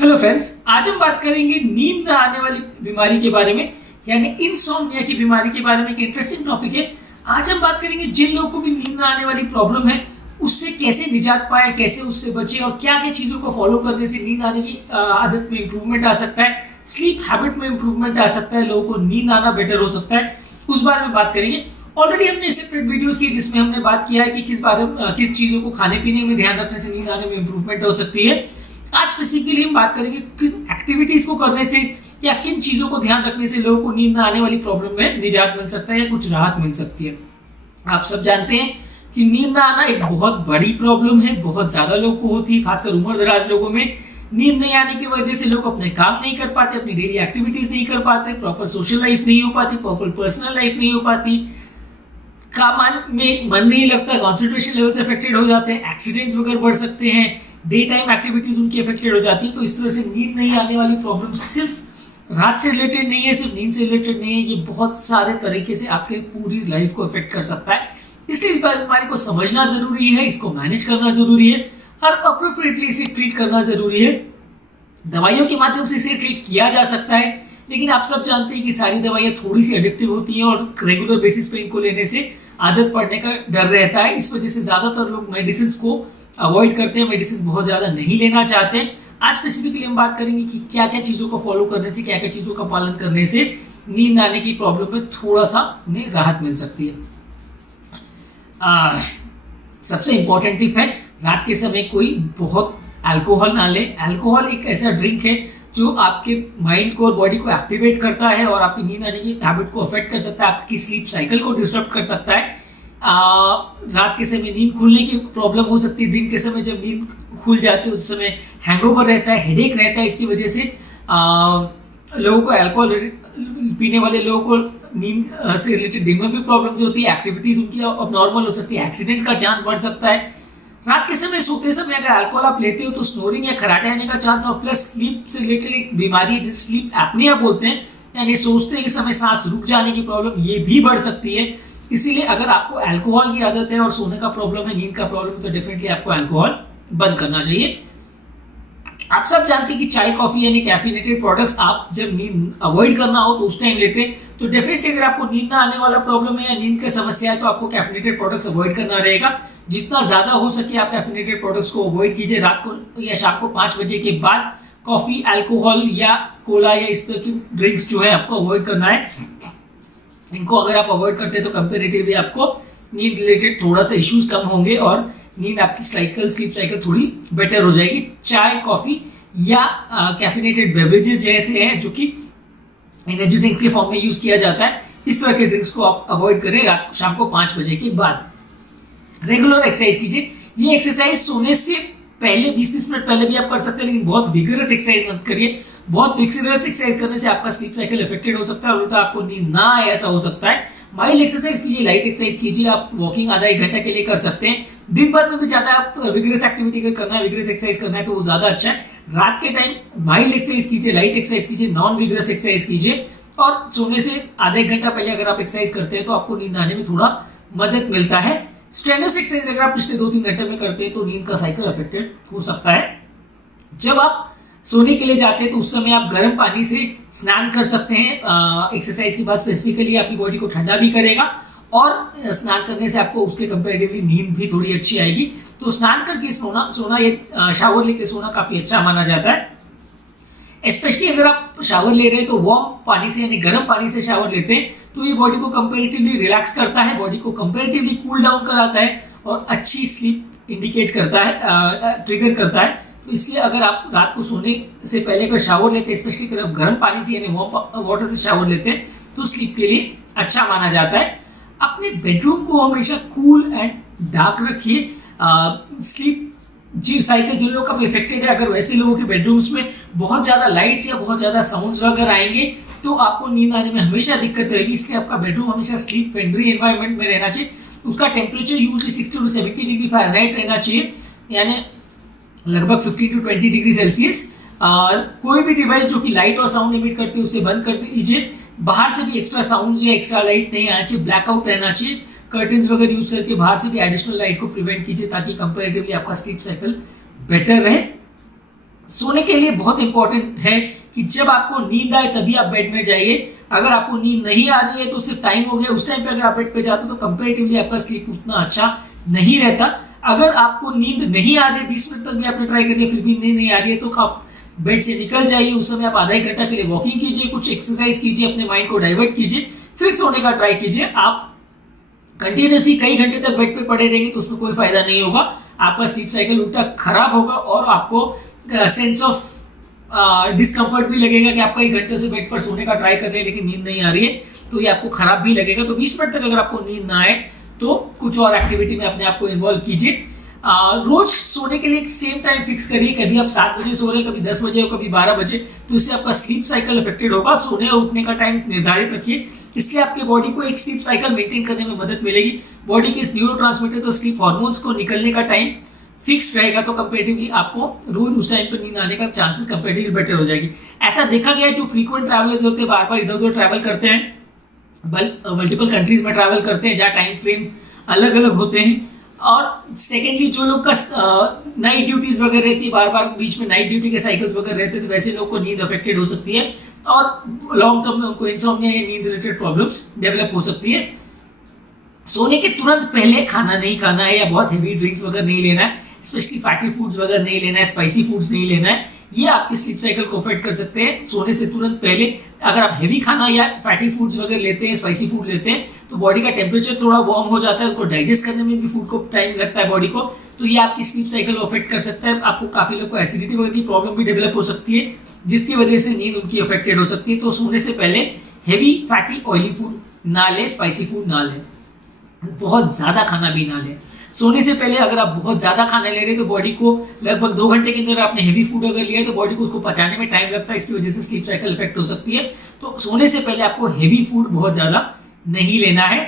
Hello friends, आज हम बात करेंगे नींद न आने वाली बीमारी के बारे में, यानी इंसोम्निया की बीमारी के बारे में। एक इंटरेस्टिंग टॉपिक है। आज हम बात करेंगे जिन लोगों को भी नींद न आने वाली प्रॉब्लम है उससे कैसे निजात पाए, कैसे उससे बचे और क्या क्या चीज़ों को फॉलो करने से नींद आने की आदत में इंप्रूवमेंट आ सकता है, स्लीप हैबिट में इंप्रूवमेंट आ सकता है, लोगों को नींद आना बेटर हो सकता है, उस बारे में बात करेंगे। ऑलरेडी हमने सेपरेट वीडियोस की जिसमें हमने बात किया है कि किस चीज़ों को खाने पीने में ध्यान रखने से नींद आने में इंप्रूवमेंट हो सकती है। आज स्पेसिफिकली हम बात करेंगे किस एक्टिविटीज को करने से या किन चीजों को ध्यान रखने से लोगों को नींद न आने वाली प्रॉब्लम में निजात मिल सकता है या कुछ राहत मिल सकती है। आप सब जानते हैं कि नींद न आना एक बहुत बड़ी प्रॉब्लम है, बहुत ज्यादा लोगों को होती है, खासकर उम्र दराज लोगों में। नींद नहीं आने की वजह से लोग अपने काम नहीं कर पाते, अपनी डेली एक्टिविटीज नहीं कर पाते, प्रॉपर सोशल लाइफ नहीं हो पाती, प्रॉपर पर्सनल लाइफ नहीं हो पाती, काम में मन नहीं लगता, कॉन्सेंट्रेशन लेवल्स अफेक्टेड हो जाते हैं, एक्सीडेंट्स वगैरह बढ़ सकते हैं, डे टाइम एक्टिविटीज उनकी अफेक्टेड हो जाती है। तो इस तरह से नींद नहीं आने वाली प्रॉब्लम सिर्फ रात से रिलेटेड नहीं है, सिर्फ नींद से रिलेटेड नहीं है, ये बहुत सारे तरीके से आपके पूरी लाइफ को अफेक्ट कर सकता है। इसलिए इस बीमारी को समझना जरूरी है, इसको मैनेज करना जरूरी है और अप्रोप्रिएटली इसे ट्रीट करना जरूरी है। दवाइयों के माध्यम से इसे ट्रीट किया जा सकता है, लेकिन आप सब जानते हैं कि सारी दवाइयाँ थोड़ी सी एडिक्टिव होती हैं और रेगुलर बेसिस पे इनको लेने से आदत पड़ने का डर रहता है। इस वजह से ज्यादातर लोग मेडिसिन को अवॉइड करते हैं, मेडिसिन बहुत ज़्यादा नहीं लेना चाहते हैं। आज स्पेसिफिकली हम बात करेंगे कि क्या क्या चीज़ों को फॉलो करने से, क्या क्या चीज़ों का पालन करने से नींद आने की प्रॉब्लम में थोड़ा सा उन्हें राहत मिल सकती है। सबसे इंपॉर्टेंट टिप है, रात के समय कोई बहुत अल्कोहल ना ले। अल्कोहल एक ऐसा ड्रिंक है जो आपके माइंड को और बॉडी को एक्टिवेट करता है और आपकी नींद आने की हैबिट को अफेक्ट कर सकता है, आपकी स्लीप साइकिल को डिस्टर्ब कर सकता है। रात के समय नींद खुलने की प्रॉब्लम हो सकती है। दिन के समय जब नींद खुल जाती है उस समय हैंगओवर रहता है, हेडेक रहता है। इसकी वजह से लोगों को, अल्कोहल पीने वाले लोगों को नींद से रिलेटेड दिन में भी प्रॉब्लम्स होती है, एक्टिविटीज उनकी अब नॉर्मल हो सकती है, एक्सीडेंट्स का चांस बढ़ सकता है। रात के समय सोते समय अगर अल्कोहल आप लेते हो तो स्नोरिंग या खराटे आने का चांस और प्लस स्लीप से रिलेटेड एक बीमारी है जिसे स्लीप एपनिया बोलते हैं, यानी सोचते के समय सांस रुक जाने की प्रॉब्लम, ये भी बढ़ सकती है। इसीलिए अगर आपको अल्कोहल की आदत है और सोने का प्रॉब्लम है, नींद का प्रॉब्लम है, तो डेफिनेटली आपको अल्कोहल बंद करना चाहिए। आप सब जानते हैं कि चाय कॉफी यानी कैफिनेटेड प्रोडक्ट्स आप जब नींद अवॉइड करना हो तो उस टाइम लेते हैं। तो डेफिनेटली अगर आपको नींद ना आने वाला प्रॉब्लम है या नींद की समस्या है तो आपको कैफिनेटेड प्रोडक्ट्स अवॉइड करना रहेगा। जितना ज्यादा हो सके आप कैफिनेटेड प्रोडक्ट्स को अवॉइड कीजिए। रात को या शाम को 5 बजे के बाद कॉफी, अल्कोहल या कोला या इस तरह की ड्रिंक्स जो है आपको अवॉइड करना है। इनको अगर आप अवॉइड करते हैं तो कंपेरेटिवली आपको नींद रिलेटेड थोड़ा सा इश्यूज कम होंगे और नींद आपकी स्लीप साइकिल थोड़ी बेटर हो जाएगी। चाय, कॉफी या कैफिनेटेड बेवरेजेस जैसे हैं जो कि एनर्जी ड्रिंक्स के फॉर्म में यूज किया जाता है, इस तरह के ड्रिंक्स को आप अवॉइड करें रात शाम को 5 बजे के बाद। रेगुलर एक्सरसाइज कीजिए। ये एक्सरसाइज सोने से पहले 20-30 मिनट पहले भी आप कर सकते हैं, लेकिन बहुत विगरस एक्सरसाइज मत करिए। बहुत विगरस एक्सरसाइज करने से आपका स्लीप साइकिल अफेक्टेड हो सकता है और उल्टा आपको नींद ना आए ऐसा हो सकता है। माइल्ड एक्सरसाइज कीजिए, लाइट एक्सरसाइज कीजिए। आप वॉकिंग आधा 1 घंटा के लिए कर सकते हैं। दिन भर में भी ज्यादा आप विगरस एक्टिविटी करना है, विगरस एक्सरसाइज करना है तो वो ज्यादा अच्छा है। रात के टाइम माइल्ड एक्सरसाइज कीजिए, लाइट एक्सरसाइज कीजिए, नॉन विगरस एक्सरसाइज कीजिए और सोने से आधा 1 घंटा पहले अगर आप एक्सरसाइज करते हैं तो आपको नींद आने में थोड़ा मदद मिलता है। स्ट्रेनस एक्सरसाइज अगर आप पिछले 2-3 घंटे में करते हैं तो नींद का साइकिल अफेक्टेड हो सकता है। जब आप सोने के लिए जाते हैं तो उस समय आप गर्म पानी से स्नान कर सकते हैं। एक्सरसाइज के बाद स्पेसिफिकली आपकी बॉडी को ठंडा भी करेगा और स्नान करने से आपको उसके कंपेरेटिवली नींद भी थोड़ी अच्छी आएगी। तो स्नान करके सोना या शावर लेके सोना काफी अच्छा माना जाता है। स्पेशली अगर आप शावर ले रहे हैं तो वार्म पानी से यानी गर्म पानी से शावर लेते हैं तो ये बॉडी को कंपेरेटिवली रिलैक्स करता है, बॉडी को कंपेरेटिवली कूल डाउन कराता है और अच्छी स्लीप इंडिकेट करता है, ट्रिगर करता है। तो इसलिए अगर आप रात को सोने से पहले अगर शावर लेते हैं, स्पेशली अगर आप गर्म पानी से यानी वार्म वाटर से शावर लेते हैं तो स्लीप के लिए अच्छा माना जाता है। अपने बेडरूम को हमेशा कूल एंड डार्क रखिए। स्लीप जी साइकिल जिन लोगों का भी इफेक्टेड है, अगर वैसे लोगों के बेडरूम्स में बहुत ज़्यादा लाइट्स या बहुत ज़्यादा साउंड्स अगर आएंगे तो आपको नींद आने में हमेशा दिक्कत रहेगी। इसलिए आपका बेडरूम हमेशा स्लीप फ्रेंडली एनवायरनमेंट में रहना चाहिए। उसका temperature usually 60 to 70 degree Fahrenheit रहना चाहिए, यानी लगभग 15 to 20 डिग्री सेल्सियस। कोई भी डिवाइस जो कि लाइट और साउंड इमिट करती है उसे बंद कर दीजिए। बाहर से भी एक्स्ट्रा साउंड या एक्स्ट्रा लाइट नहीं आना चाहिए, ब्लैकआउट रहना चाहिए। कर्टन्स वगैरह यूज करके बाहर से भी एडिशनल लाइट को प्रिवेंट कीजिए ताकि कंपैरेटिवली आपका स्लीप साइकिल बेटर रहे। सोने के लिए बहुत इंपॉर्टेंट है कि जब आपको नींद आए तभी आप बेड में जाइए। अगर आपको नींद नहीं आ रही है तो सिर्फ टाइम हो गया, उस टाइम पे अगर आप बेड पे जाते हो तो कंपेरेटिवली आपका स्लीप उतना अच्छा नहीं रहता। अगर आपको नींद नहीं आ रही है, 20 मिनट तक भी आपने ट्राई कर लिया फिर भी नींद नहीं आ रही है, तो आप बेड से निकल जाइए। उस समय आप आधा एक घंटा के लिए वॉकिंग कीजिए, कुछ एक्सरसाइज कीजिए, अपने माइंड को डाइवर्ट कीजिए, फिर सोने का ट्राई कीजिए। आप कंटिन्यूसली कई घंटे तक बेड पे पड़े रहेंगे तो उसमें कोई फायदा नहीं होगा, आपका स्लीप साइकिल उल्टा खराब होगा और आपको सेंस ऑफ डिस्कम्फर्ट भी लगेगा कि आप कई घंटों से बेड पर सोने का ट्राई कर रहे हैं लेकिन नींद नहीं आ रही है, तो ये आपको खराब भी लगेगा। तो 20 मिनट तक अगर आपको नींद ना आए तो कुछ और एक्टिविटी में अपने आप को इन्वॉल्व कीजिए। रोज सोने के लिए एक सेम टाइम फिक्स करिए, कभी आप 7 बजे सो रहे हैं, कभी 10 बजे और कभी 12 बजे, तो इससे आपका स्लीप साइकिल अफेक्टेड होगा। सोने और उठने का टाइम निर्धारित रखिए, इसलिए आपके बॉडी को एक स्लीप साइकिल मेंटेन करने में मदद मिलेगी। बॉडी के न्यूरोट्रांसमीटर और स्लीप हार्मोन्स को निकलने का टाइम फिक्स रहेगा, तो कंपेरेटिवली आपको रोज उस टाइम पर नींद आने का चांसेस कंपेरेटिवली बेटर हो जाएगी। ऐसा देखा गया है, जो फ्रीक्वेंट ट्रैवलर्स होते हैं, बार बार इधर उधर ट्रैवल करते हैं, मल्टीपल कंट्रीज में ट्रैवल करते हैं जहाँ टाइम फ्रेम्स अलग अलग होते हैं, और सेकेंडली जो लोग का नाइट ड्यूटीज वगैरह रहती है, बार बार बीच में नाइट ड्यूटी के साइकिल्स वगैरह रहते हैं, तो वैसे लोग को नींद अफेक्टेड हो सकती है और लॉन्ग टर्म में उनको इंसोम्निया या नींद रिलेटेड प्रॉब्लम्स डेवलप हो सकती है। सोने के तुरंत पहले खाना नहीं खाना है या बहुत हेवी ड्रिंक्स वगैरह नहीं लेना है, स्पेशली फैटी फूड्स वगैरह नहीं लेना है, स्पाइसी फूड्स नहीं लेना है, ये आपके स्लीप साइकिल को अफेक्ट कर सकते हैं। सोने से तुरंत पहले अगर आप हेवी खाना या फैटी फूड्स वगैरह लेते हैं, स्पाइसी फूड लेते हैं, तो बॉडी का टेम्परेचर थोड़ा वार्म हो जाता है, उनको डाइजेस्ट करने में भी फूड को टाइम लगता है बॉडी को, तो ये आपकी स्लीप साइकिल को अफेक्ट कर सकता है। आपको काफी लोग को एसिडिटी वगैरह की प्रॉब्लम भी डेवलप हो सकती है, जिसकी वजह से नींद उनकी अफेक्टेड हो सकती है। तो सोने से पहले हेवी फैटी ऑयली फूड ना ले, स्पाइसी फूड ना ले, बहुत ज्यादा खाना भी ना ले। सोने से पहले अगर आप बहुत ज्यादा खाना ले रहे हैं तो बॉडी को लगभग 2 घंटे के अंदर आपने हेवी फूड अगर लिया है तो बॉडी को उसको पचाने में टाइम लगता है, इसकी वजह से स्लीप साइकिल इफेक्ट हो सकती है। तो सोने से पहले आपको हेवी फूड बहुत ज्यादा नहीं लेना है।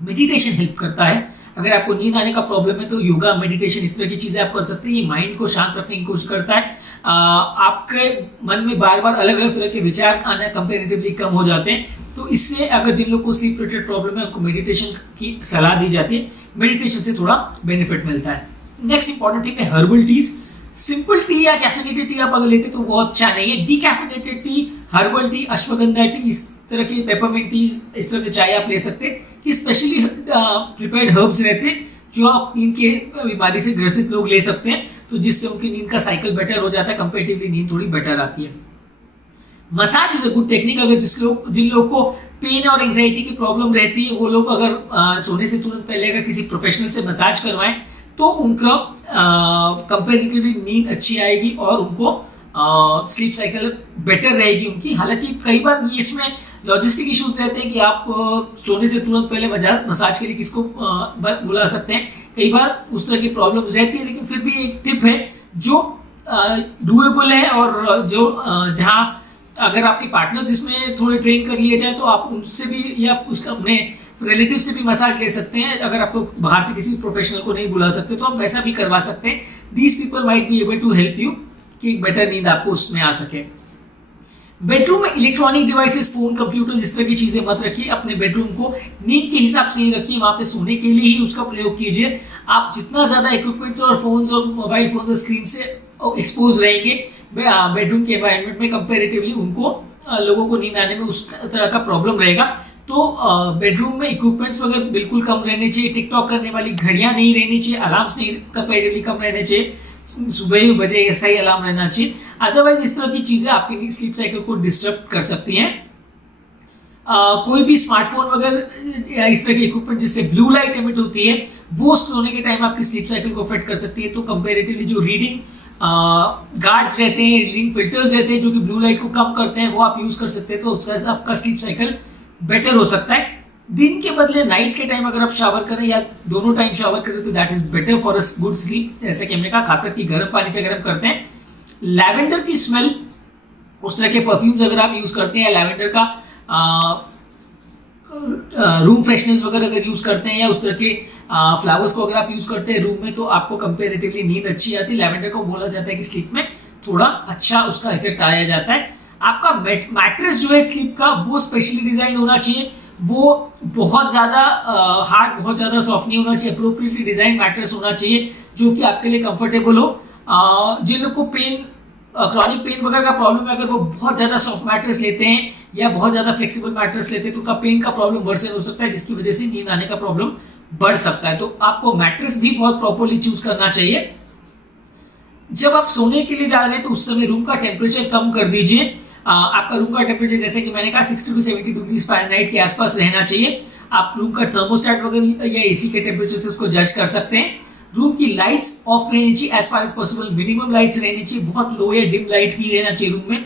मेडिटेशन हेल्प करता है, अगर आपको नींद आने का प्रॉब्लम है तो योगा, मेडिटेशन, इस तरह की चीजें आप कर सकते हैं। ये माइंड को शांत रखने की कोशिश करता है, आपके मन में बार बार अलग अलग तरह के विचार आना कंपेरेटिवली कम हो जाते हैं। तो इससे अगर जिन लोग को स्लीप रिलेटेड प्रॉब्लम है उनको मेडिटेशन की सलाह दी जाती है, मेडिटेशन से थोड़ा बेनिफिट मिलता है। नेक्स्ट इंपॉर्टेंट टिप है हर्बल टीज। सिंपल टी या कैफिनेटेड टी आप अगर लेते तो वो अच्छा नहीं है। Decaffeinated tea, herbal tea, ashwagandha tea, इस तरह की पेपरमिंट टी, इस तरह के चाय आप ले सकते हैं। ये स्पेशली प्रिपेयर्ड हर्ब्स रहते हैं जो आप नींद के बीमारी से ग्रसित लोग ले सकते हैं, तो जिससे उनकी नींद का साइकिल बेटर हो जाता है, कंपेरेटिवली नींद थोड़ी बेटर आती है। Massage is a good technique. अगर जिन लोग को पेन और एंजाइटी की प्रॉब्लम रहती है, वो लोग अगर सोने से तुरंत पहले अगर किसी प्रोफेशनल से मसाज करवाएं तो उनका कंपेरेटिवली नींद अच्छी आएगी और उनको स्लीप साइकिल बेटर रहेगी उनकी। हालांकि कई बार ये इसमें लॉजिस्टिक इश्यूज रहते हैं कि आप सोने से तुरंत पहले मसाज के लिए किसको बुला सकते हैं, कई बार उस तरह की प्रॉब्लम्स रहती है, लेकिन फिर भी एक टिप है जो डूएबल है और जो जहाँ अगर आपके पार्टनर्स इसमें थोड़े ट्रेन कर लिए जाए तो आप उनसे भी या उसका अपने रिलेटिव से भी मसाज ले सकते हैं। अगर आपको बाहर से किसी प्रोफेशनल को नहीं बुला सकते तो आप वैसा भी करवा सकते हैं। These people might be able to help you कि बेटर नींद आपको उसमें आ सके। बेडरूम में इलेक्ट्रॉनिक डिवाइसेस, फोन, कंप्यूटर, इस तरह की चीजें मत रखिए। अपने बेडरूम को नींद के हिसाब से ही रखिए, वहां पे सोने के लिए ही उसका प्रयोग कीजिए। आप जितना ज्यादा इक्विपमेंट्स और फोन्स और मोबाइल फोन और स्क्रीन से एक्सपोज रहेंगे बेडरूम के एनवायरनमेंट में, कंपेरेटिवली उनको लोगों को नींद आने में उस तरह का प्रॉब्लम रहेगा। तो बेडरूम में इक्विपमेंट्स वगैरह बिल्कुल कम रहने चाहिए, टिकटॉक करने वाली घड़ियां नहीं रहनी चाहिए, अलार्म्स नहीं कंपेरेटिवली कम रहने चाहिए, सुबह ही बजे ऐसा ही अलार्म रहना चाहिए। अदरवाइज इस तरह की चीजें आपकी स्लीप साइकिल को डिस्टर्ब कर सकती हैं। कोई भी स्मार्टफोन वगैरह या इस तरह के इक्विपमेंट जिससे ब्लू लाइट एमिट होती है वो सोने के टाइम आपकी स्लीप साइकिल को अफेक्ट कर सकती है। तो कंपेरेटिवली जो रीडिंग गार्ड्स रहते हैं, रीडिंग फिल्टर्स रहते हैं जो कि ब्लू लाइट को कम करते हैं, वो आप यूज कर सकते हैं, तो उसका आपका स्लीप साइकिल बेटर हो सकता है। दिन के बदले नाइट के टाइम अगर आप शावर करें या दोनों टाइम शावर करें तो that is better for a good sleep. जैसे कि हमने कहा, खासकर कि गर्म पानी से गर्म करते हैं। लैवेंडर की स्मेल, उस तरह के परफ्यूम्स अगर आप यूज करते हैं, लैवेंडर का रूम फ्रेशनेस वगैरह अगर यूज करते हैं या उस तरह के फ्लावर्स को अगर आप यूज करते हैं रूम में, तो आपको कंपेरेटिवली नींद अच्छी आती है। लैवेंडर को बोला जाता है कि स्लीप में थोड़ा अच्छा उसका इफेक्ट आया जाता है। आपका मैट्रेस जो है स्लीप का, वो स्पेशली डिजाइन होना चाहिए, वो बहुत ज्यादा हार्ड, बहुत ज्यादा सॉफ्ट नहीं होना चाहिए। अप्रोप्रिएटली डिजाइन मैट्रेस होना चाहिए जो कि आपके लिए कंफर्टेबल हो। जिन लोग को पेन क्रॉनिक पेन वगैरह का प्रॉब्लम है, अगर वो बहुत ज़्यादा सॉफ्ट मैट्रेस लेते हैं या बहुत ज़्यादा फ्लेक्सिबल मैट्रेस लेते हैं तो उनका पेन का प्रॉब्लम वर्सन हो सकता है, जिसकी वजह से नींद आने का प्रॉब्लम बढ़ सकता है। तो आपको मैट्रेस भी बहुत प्रॉपरली चूज करना चाहिए। जब आप सोने के लिए जा रहे हैं तो उस समय रूम का टेम्परेचर कम कर दीजिए। आपका रूम का टेम्परेचर जैसे कि मैंने कहा 60 to 70 डिग्री फ़ारेनहाइट के आसपास रहना चाहिए। आप रूम का थर्मोस्टेट वगैरह या एसी के टेम्परेचर से उसको जज कर सकते हैं। रूम की लाइट्स ऑफ रहनी चाहिए as far as possible, minimum lights रहनी चाहिए, बहुत लो या डिम लाइट ही रहना चाहिए रूम में।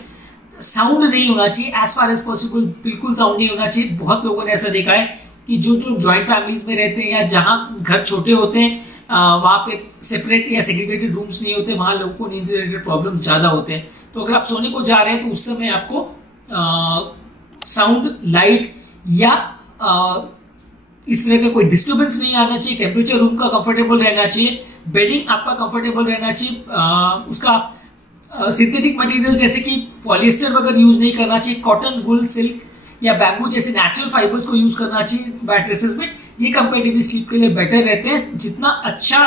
साउंड नहीं होना चाहिए एज फार एज पॉसिबल, बिल्कुल साउंड नहीं होना चाहिए। बहुत लोगों ने ऐसा देखा है कि जो जॉइंट फैमिलीज में रहते हैं या जहाँ घर छोटे होते हैं वहाँ पे सेपरेट या सेग्रीगेटेड रूम्स नहीं होते, वहाँ लोगों को नींद से रिलेटेड प्रॉब्लम ज़्यादा होते हैं। तो अगर आप सोने को जा रहे हैं तो उस समय आपको साउंड, लाइट या इस तरह का कोई डिस्टर्बेंस नहीं आना चाहिए। टेम्परेचर रूम का कंफर्टेबल रहना चाहिए, बेडिंग आपका कंफर्टेबल रहना चाहिए। उसका सिंथेटिक मटेरियल जैसे कि पॉलिएस्टर वगैरह यूज नहीं करना चाहिए। कॉटन, वुल, सिल्क या बैम्बू जैसे नेचुरल फाइबर्स को यूज करना चाहिए मैट्रेसेस में। ये कंपैरेटिवली स्लीप के लिए बेटर रहते हैं। जितना अच्छा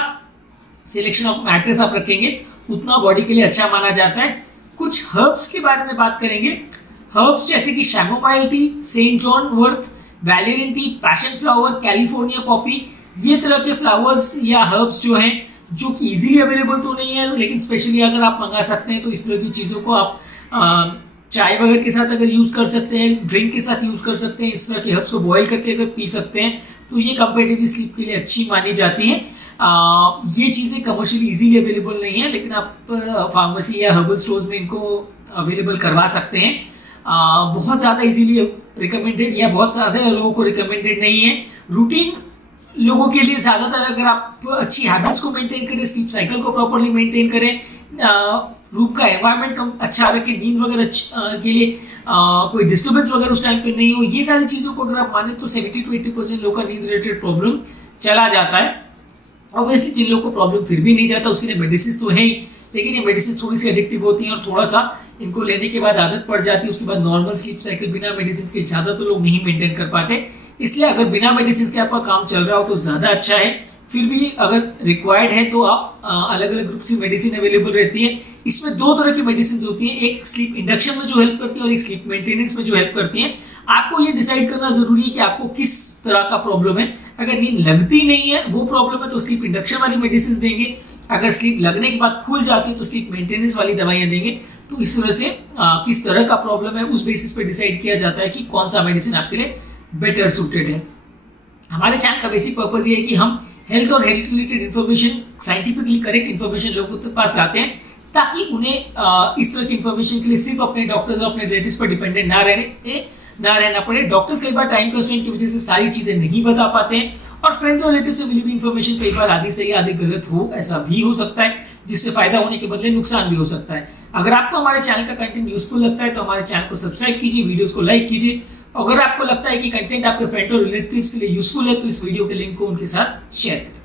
सिलेक्शन ऑफ मैट्रेस आप रखेंगे उतना बॉडी के लिए अच्छा माना जाता है। कुछ हर्ब्स के बारे में बात करेंगे। हर्ब्स जैसे कि chamomile tea, saint John wort, valerian tea, passion flower, California poppy, ये तरह के फ्लावर्स या हर्ब्स जो हैं, जो कि इजीली अवेलेबल तो नहीं है लेकिन स्पेशली अगर आप मंगा सकते हैं तो इस तरह की चीज़ों को आप चाय वगैरह के साथ अगर यूज कर सकते हैं, ड्रिंक के साथ यूज कर सकते हैं। इस तरह के हर्ब्स को बॉईल करके अगर पी सकते हैं तो ये कंपेरेटिवली स्लीप के लिए अच्छी मानी जाती है। ये चीज़ें कमर्शियली इजीली अवेलेबल नहीं है लेकिन आप फार्मेसी या हर्बल स्टोर्स में इनको अवेलेबल करवा सकते हैं। बहुत ज़्यादा इजीली रिकमेंडेड या बहुत ज़्यादा लोगों को रिकमेंडेड नहीं है। रूटीन लोगों के लिए ज़्यादातर अगर आप अच्छी हैबिट्स को मेंटेन करें, स्लीप साइकिल को प्रॉपर्ली मेंटेन करें, रूम का एनवायरनमेंट अच्छा रखें, नींद वगैरह के लिए कोई डिस्टर्बेंस वगैरह उस टाइम पे नहीं हो, ये सारी चीज़ों को अगर आप माने तो 70 to 80% लोगों का नींद रिलेटेड प्रॉब्लम चला जाता है। ऑब्वियसली जिन लोगों को प्रॉब्लम फिर भी नहीं जाता उसके लिए मेडिसिन तो है ही, लेकिन ये मेडिसिन थोड़ी सी एडिक्टिव होती हैं और थोड़ा सा इनको लेने के बाद आदत पड़ जाती है। उसके बाद नॉर्मल स्लीप साइकिल बिना मेडिसिन के ज़्यादा तो लोग नहीं मेंटेन कर पाते। इसलिए अगर बिना मेडिसिन के आपका काम चल रहा हो तो ज़्यादा अच्छा है। फिर भी अगर रिक्वायर्ड है तो आप अलग अलग ग्रुप से मेडिसिन अवेलेबल रहती है। इसमें दो तरह की मेडिसिन होती हैं, एक स्लीप इंडक्शन में जो हेल्प करती है और एक स्लीप मेंटेनेंस में जो हेल्प करती है। आपको ये डिसाइड करना जरूरी है कि आपको किस तरह का प्रॉब्लम है। अगर नींद लगती नहीं है वो प्रॉब्लम है तो स्लीप इंडक्शन वाली मेडिसिन देंगे। अगर स्लीप लगने के बाद खुल जाती है तो स्लीप मेंटेनेंस वाली दवाइयां देंगे। तो इस तरह से किस तरह का प्रॉब्लम है उस बेसिस पे डिसाइड किया जाता है कि कौन सा मेडिसिन आपके लिए बेटर सूटेड है। हमारे चैनल का बेसिक पर्पज ये है कि हम हेल्थ और health related information, scientifically correct information लोगों के पास लाते हैं ताकि उन्हें इस तरह की इन्फॉर्मेशन के लिए सिर्फ अपने डॉक्टर्स और अपने रिलेटिव्स पर डिपेंडेंट ना रहना पड़े। डॉक्टर्स कई बार टाइम कंस्ट्रेंट की वजह से सारी चीजें नहीं बता पाते हैं और फ्रेंड्स और रिलेटिव से मिली हुई इन्फॉर्मेशन कई बार आधी सही आधी गलत हो, ऐसा भी हो सकता है जिससे फायदा होने के बदले नुकसान भी हो सकता है। अगर आपको हमारे चैनल का कंटेंट यूजफुल लगता है तो हमारे चैनल को सब्सक्राइब कीजिए, वीडियोस को लाइक कीजिए। अगर आपको लगता है कि कंटेंट आपके फ्रेंड और रिलेटिव्स के लिए यूजफुल है तो इस वीडियो के लिंक को उनके साथ शेयर करें।